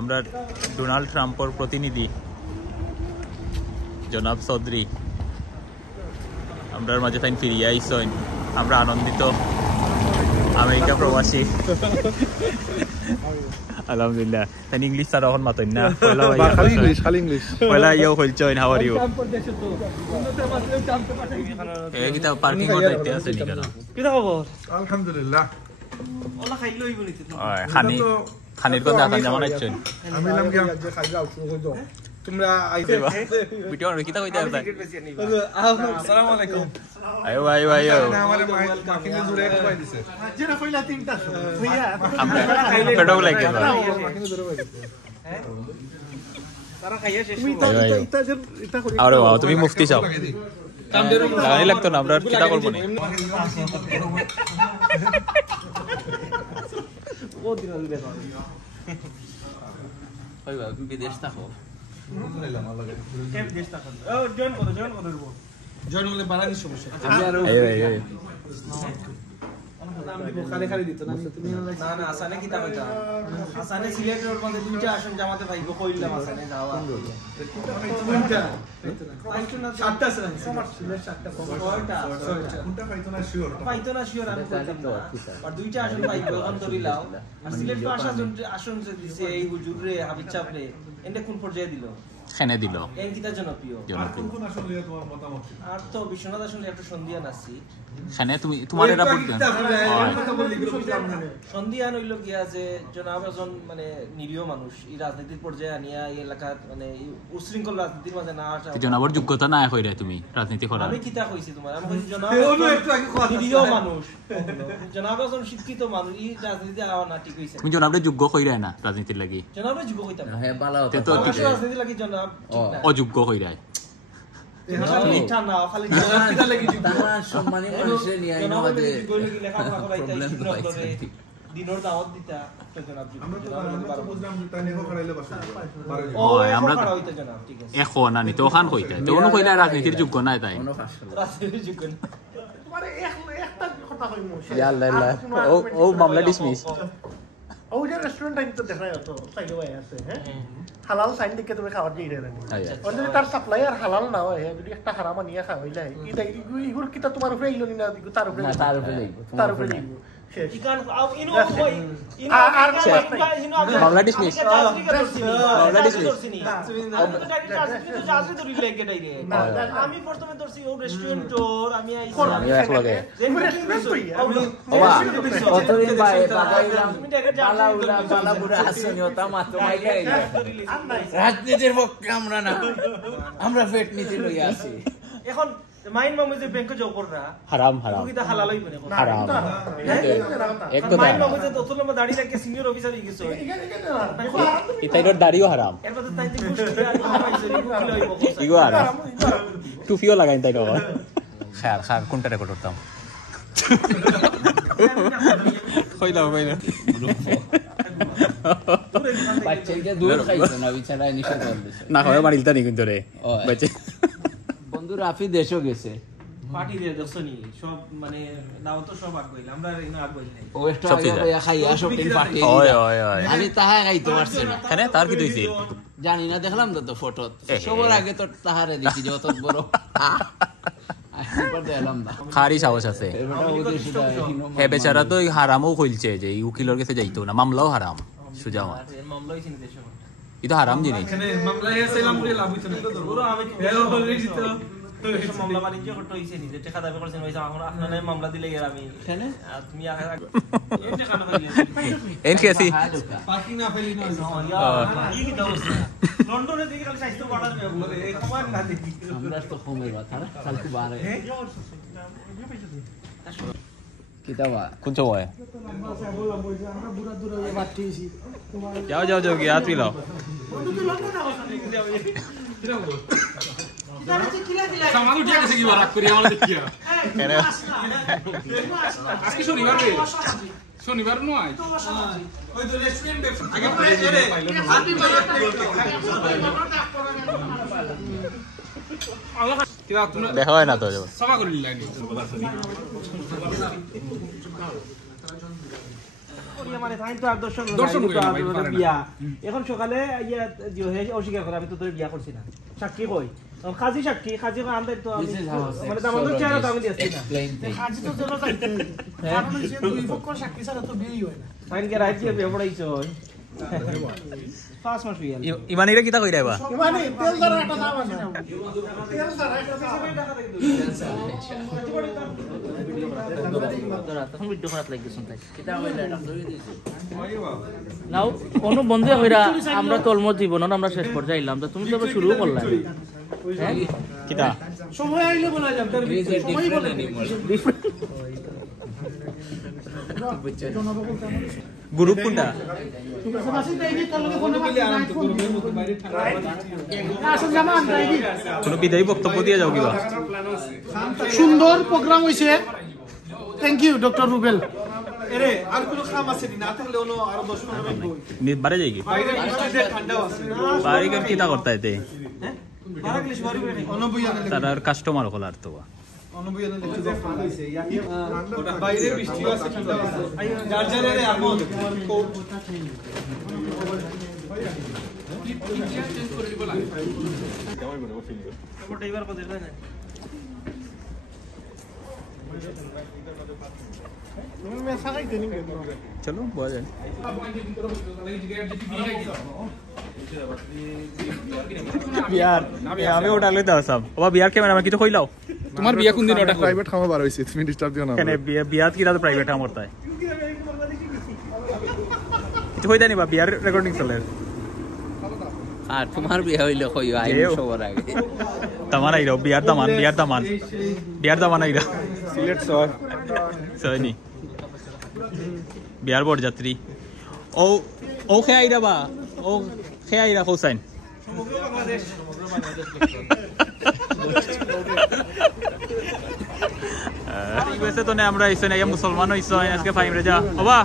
আমরা ডোনাল্ড ট্রাম্পের প্রতিনিধি জনাব চৌধুরী আমরার মাঝে তাই ফিরিয়ে আইসেন। আমরা আনন্দিত। আমেরিকা প্রবাসী আলহামদুলিল্লাহ। তাই ইংলিশ ছাড়া এখন মাতেন না? পয়লা ইয়েও হইলছেন। How are you? এই কিতা পার্কিং এর দায়িত্বে আছে নি কেন? কিতা খবর? আলহামদুলিল্লাহ। ওলা খাইলো হইব নি তো? খানির কথা আছেন যেমন আছেন। আমি নাম কি খাইলা শুরু তোমরা আইতে ভিডিও আর কিতা কইতে আছে? আসসালামু আলাইকুম। আয়ো আমারে মার্কিং জুড়ে কই দিছে যেটা কইলা তিনটা হইয়া আমরা পেটও লাগে না। তারা খাইয়া শেষ করব। আরে বাবা তুমি মুফতি চাও। লাগাই লাগতো না। আমরা কিতা করব নি? ও দিন দিবে না। কই বাবা তুমি বিদেশ থাকো? কেম দেশ থাকো? ও জয়েন করো জয়েন হলে বাড়ানি সমস্যা। এই খালি খালি দিত না তুমি না আসানে কিতা কইতা আসানে সিলেটের মধ্যে দুইটা আসন জামাতে ভাইবো কইলাম আসানে যাওয়া দুইটা সাতটা আছে আমার সিলেট সাতটা কয়টা কোনটা পাইতো না শিওর আমি কইতাম না আর দুইটা আসন পাইবো এখন ধরিলাও আর সিলেট তো আসন যে দিছে এই হুজুরে হাবিব চাপ রে এন্ড কোন পর্যায়ে দিল খানে দিল এই কিতা জনপ্রিয় কোন আসন লিয়ে তোমার মতামত আর তো বিশ্বনাথ আসলে একটা সন্ধিয়ান আছে খানে তুমি তোমার এটা বুঝবেন সন্ধিয়ান হইল কি আছে জনাব একজন মানে নিরীহ মানুষ এই রাজনীতির পর্যায়ে আনিয়া এই এলাকার মানে উশৃঙ্খল রাজনীতির মাঝে না আসা জনাবর যোগ্যতা না কইরা তুমি রাজনীতি করার। আমি কিতা কইছি তোমার আমি কইছি জনাব নিরীহ মানুষ জনাব একজন শিক্ষিত মানুষ এই রাজনীতিতে আওয়া না ঠিক হইছে। তুমি জনাবরে যোগ্য কইরা না রাজনীতির লাগি? জনাবরে যোগ্য কইতাম না। হ্যাঁ ভালো তো রাজনীতির লাগি জনাব ঠিক না অযোগ্য কইরা রাজনীতির যোগ্য নাই তাই মামলা ডিসমিস। ও যে রেস্টুরেন্ট টাইম তো দেখাই হতো সাইডে ভাই আছে হ্যাঁ হালাল সাইন দেখে তুমি খাবার দিয়ে দেন যদি তার সাপ্লাই আর হালাল না হয় যদি একটা হারাম নিয়ে খাওয়াই যায় এটা ইগুর কিটা তোমার উপরে আইলো না তার উপরে তার উপরে শেষ ইকান ইনো কই ইনো মামলা ডিসমিস মামলা ডিসমিস আমি প্রথমে ধরছি ও রেস্টুরেন্ট তোর আমি আইছি আমি এক লগে কতদিন ভাই বাগাইলাম বালা বুড়া আসনি ওটা মাত্র মাইকে রাজনীতির পক্ষে আমরা না আমরা পেট নীতি লইয়া আছি এখন মাইন মামু যে ব্যাংকে জব কররা হারাম হারাম কিটা হালাল হইব না হারাম এক তো মাইন মামু যে তোর লম্বা দাড়ি রাখে সিনিয়র অফিসার হই গেছে এটাইর দাড়িও হারাম এরপর তাই যে গোষ্ঠী আর পাইছে কিলো হইব ইগো হারাম টুপিও লাগাইন তাই বাবা খার খার কোনটা রেকর্ড করতাম কইলা বাচ্চাকে দূর খাইছে না বিছানায় নিষেধ করতেছে না খাওয়া বাড়িলতা নি কিন্তু রে বাচ্চা বন্ধু রাফি দেশও গেছে পার্টি দিয়ে দছনি সব মানে নাও তো সব আগ কইলা আমরা ইনো আগ কই নাই ও এক্সট্রা আগে খাইয়া শপিং পার্টি আমি তাহা খাইতে পারছি না কেন তার কি হইছে জানি না দেখলাম তো ফটো সবার আগে তো তাহারে দেখি যত বড় খারি সাহস আছে হে বেচারা তো হারামও কইলছে যে উকিলের কাছে যাইতো না মামলাও হারাম সুজা আমার মামলা হইছে নি দেশে এটা হারাম জিনিস এখানে মামলা হইছিলাম বলে লাভ হইতো না পুরো আমি অলরেডি তো মামলা বাণিজ্য করতে হইছে নি যে টাকা দাবি করছেন হইছে আমরা আপনাদের মামলা দিলে এর আমি এখানে তুমি আগে এই টাকা না পাইলে এন কেসি পার্কিং না ফেলি না এই কি দাও লন্ডনে দেখি খালি স্বাস্থ্য বাড়ার বলে এই সমান না দেখি আমরা তো কমের কথা না কালকে বারে কিতাবা কোন চোয় আমরা বুড়া দূর হয়ে বাচ্চাইছি যাও যাও যাও কি আত পিলাও সামাল উঠিয়া গেছে কি বারাক করি আমাদের দেখিয়া কেন আজকে শনিবার নয় ওই তো রেস্টুরেন্ট আগে এরে আপনি দেখা হয় না তো সভা করি লাইনি মানে ফাইন তো আর দর্শন বিয়া এখন সকালে অস্বীকার করে আমি তো তোর বিয়া করছি না সাক্ষী কই খাজি সাক্ষী খাজি আনতে তো আমি মানে দামোদর চেহারা তো আমি দিয়েছি না খাজি তো চলো যাইতে কারণ যে দুই পক্ষ সাক্ষী ছাড়া তো বিয়েই হয় না ফাইন কে রাইট দিয়ে বিয়ে পড়াইছো ফাস্ট মাস বিয়া ইমানিরা কিটা কইরা আইবা ইমানি তেল ধরা একটা দাম আছে তেল ধরা একটা তখন ভিডিও খারাপ লাগবে শুনতে কিটা হইলা এটা ধরে দিয়েছি নাও কোন বন্ধু হইরা আমরা তলমত জীবন আমরা শেষ পর্যায়ে আইলাম তো তুমি তো শুরু করলা হ্যাঁ কিটা সময় আইলে বলা যাবে তার সময় বলে গ্রুপ কোনটা কোনো বিদায়ী বক্তব্য দিয়ে যাও কিবা সুন্দর প্রোগ্রাম হইছে থ্যাংক ইউ ডক্টর রুবেল এরে আর কোনো কাম আছে না থাকলে হলো আর 10 মিনিট বই বারে যাই কি বাইরে বৃষ্টিতে ঠান্ডা আছে বাড়ি কেন কিটা করতে আইতে হ্যাঁ বারা গলিশ বাড়ি বেরে অনবই আনে তার কাস্টমার হলার তো অনবই আনে লেখা যায় হইছে বাইরে বৃষ্টি আছে ঠান্ডা আছে যার যারে আমল ওটা এবার কথা না চলো বোঝা যায় বিয়ার আমি ওটা লই দাও সব ওবা বিয়ার ক্যামেরা আমি কিছু কইলাও তোমার বিয়া কোন দিন ওটা প্রাইভেট খাওয়া বার হইছে তুমি ডিস্টার্ব দিও না কেন বিয়াত কিরা তো প্রাইভেট কাম করতে হয় কিছু কইতা নিবা বিয়ার রেকর্ডিং চলে আর তোমার বিয়া হইলে কইও আই সবার আগে তোমার আইরাও বিয়ার দামান আইরা সিলেট শহর সনি বিয়ার বরযাত্রী ও খে আইরা বা ও খে আইরা হোসাইন সমগ্র বাংলাদেশ ইউএসএ তো না আমরা আইছো না মুসলমান হইছো আজকে ফাইম রেজা বাবা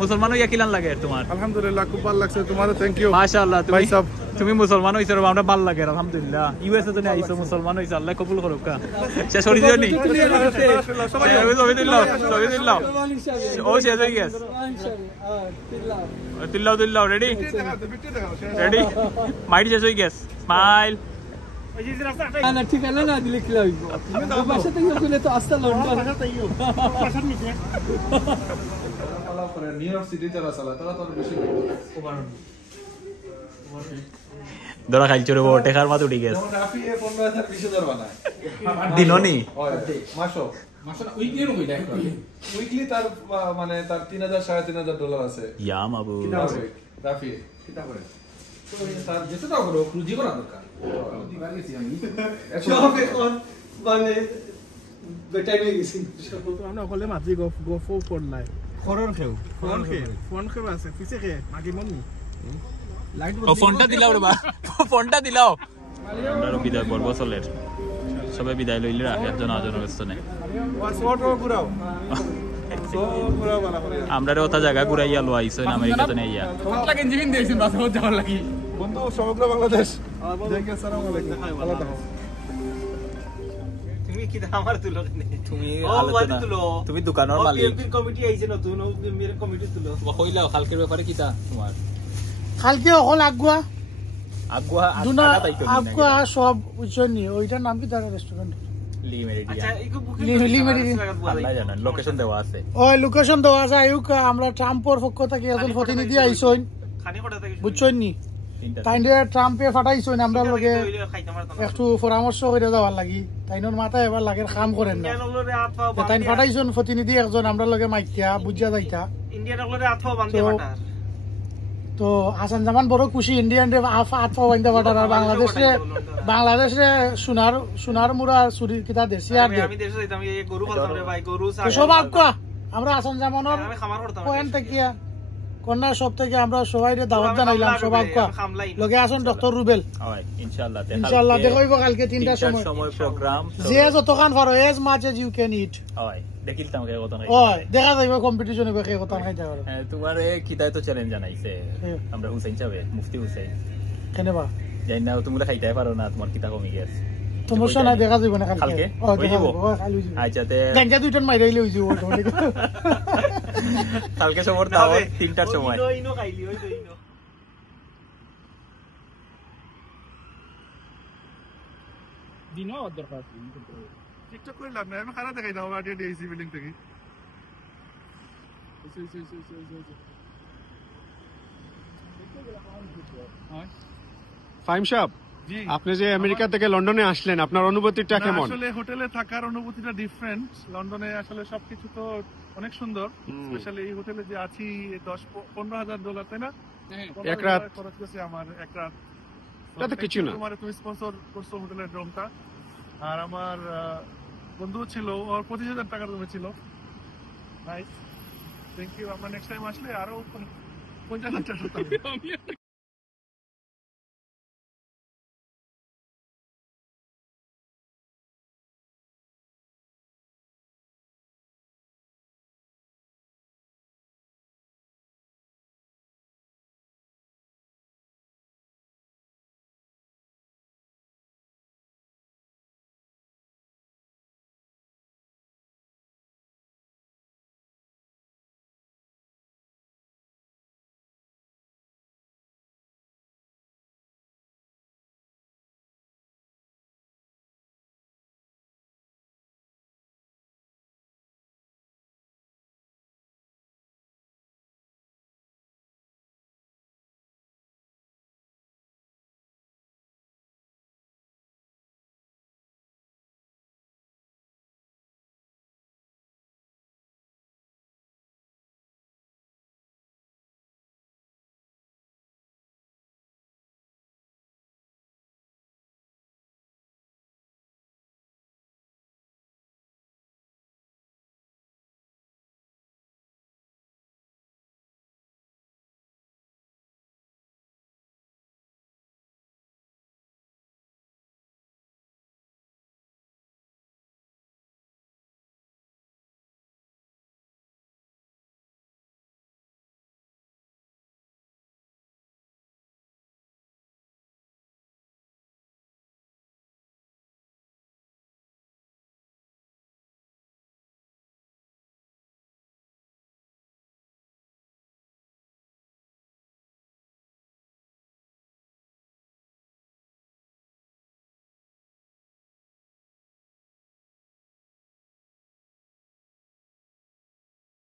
মুসলমান হইয়া কিলান লাগে তোমার আলহামদুলিল্লাহ খুব ভালো লাগছে তোমার থ্যাংক ইউ মাশাআল্লাহ ভাই সব তুমি মুসলমান হইছো আমরা ভালো লাগে আলহামদুলিল্লাহ ইউএসএ তো না আইছো মুসলমান হইছো আল্লাহ কবুল করুক কা শেষ হই যানি সবাই দিল্লাহ ও শেষ হই গেছে দিল্লাহ রেডি মাইট শেষ হই গেছে স্মাইল না ঠিকানা না দিলে কি লাগবে বাসা থেকে গেলে তো আসতে লন্ডন নিউ ইয়র্ক সিটি যারা চালা তারা তো বেশি দরা খাইল চরে বটে খার মাত উঠি গেছে রাফি 15000 20000 বানায় দিননি মাসো উইকলি নো কইলা উইকলি তার মানে তার 3000 $3500 আছে ইয়া মাবু রাফি কিটা করে তার যেটা দাও করো ক্রুজি করা দরকার সব এখন মানে বেটাই হয়ে গেছি আমরা হলে মাঝি গফ পড়লাই খরর খেও ফোন খেও আছে পিছে খে মাগি মম্মি লাইট ও ফোনটা দিলাও রে বা ফোনটা দিলাও আমরা বিদায় করব চলের সবাই বিদায় লইলে রাখে একজন আজন ব্যস্ত নেই আমরা ওটা জায়গা ঘুরাইয়া লো আইছো আমেরিকা তো নেইয়া লাগে ইঞ্জিন দিয়েছেন বাসে যাওয়ার লাগি বন্ধু সমগ্র বাংলাদেশ আসসালামু আলাইকুম আল্লাহ হাফেজ তুমি কি আমার তুলো তুমি আলোচনা তুমি দোকানের মালিক বিএনপি কমিটি আইছে নতুন বিএনপি কমিটি তুলো কইলাও কালকের ব্যাপারে কিটা তোমার কালকে অকল আগুয়া দুনা তাইতো আগুয়া সব বুঝছনি ওইটার নাম কি তার রেস্টুরেন্ট লি মেরিডিয়ান আচ্ছা ইকো বুকিং লি মেরিডিয়ান আল্লাহ জানেন লোকেশন দেওয়া আছে ওই লোকেশন দেওয়া আছে আয়ুক আমরা ট্রাম্পের পক্ষ থেকে একজন প্রতিনিধি আইছইন খানি কটা থেকে বুঝছনি তাইলে ট্রাম্পে ফাটাইছইন আমরা লগে একটু পরামর্শ করে যাওয়ার লাগি তাইনোর মাথায় এবার লাগের কাম করেন না তাইন ফাটাইছন প্রতিনিধি একজন আমরা লগে মাইকিয়া বুঝা যাইতা ইন্ডিয়ান লগরে আথো বান্ধে বাটার তো হাসান জামান বড় খুশি ইন্ডিয়ান রে আথো বান্ধে বাটার আর বাংলাদেশে সোনার মুড়া চুরি কিতা দেশি আর আমি দেশে যাইতাম এই গরু পালতাম রে ভাই গরু তো সব আগুয়া আমরা হাসান জামানের আমি খামার করতাম পয়েন্ট থেকে কন্যা সব থেকে আমরা সবাই দাওয়াত জানাইলাম সব আগুয়া লগে আসুন ডক্টর রুবেল ইনশাআল্লাহ দেখাইব কালকে 3টার সময় প্রোগ্রাম যে যতখান পারো as much as you can it হয় দেখিলতাম কে কথা নাই ওই দেখা যাইব কম্পিটিশনে কে কথা নাই যাবে তোমার এই কিতায় তো চ্যালেঞ্জ জানাইছে আমরা হুসাইন সাহেব মুফতি হুসাইন কেনেবা জানি না তুমি খাইতে পারো না তোমার কিতা কমে গেছে সমস্যা নাই, দেখা যাবে না কালকে হয়ে যাব আচ্ছা তে গাঞ্জা দুইজন মাইরা হইলে হইছে কালকে সবর দাও 3টার সময় দিনও দরকার টিকটক করে লাভ নাই, আমি খারাপ দেখাই দাও আগে ডিএসি বিল্ডিং থেকে। ফাইম সাহেব, আপনি যে আমেরিকা থেকে লন্ডনে আসলেন, আপনার অনুভূতিটা কেমন? আসলে হোটেলে থাকার অনুভূতিটা ডিফারেন্ট। লন্ডনে আসলে সবকিছু তো অনেক সুন্দর, স্পেশালি এই হোটেলে যে আছি $10-15,000 তাই না, এক রাত খরচ করছি আমার এক রাত। এটা তো কিছু না। তুমি স্পন্সর করছো হোটেলের রুমটা, আর আমার বন্ধু ছিল, ওর $25,000 টাকার রুমে ছিল। Nice, thank you. আমরা নেক্সট টাইম আসলে আরো 50,000 টাকা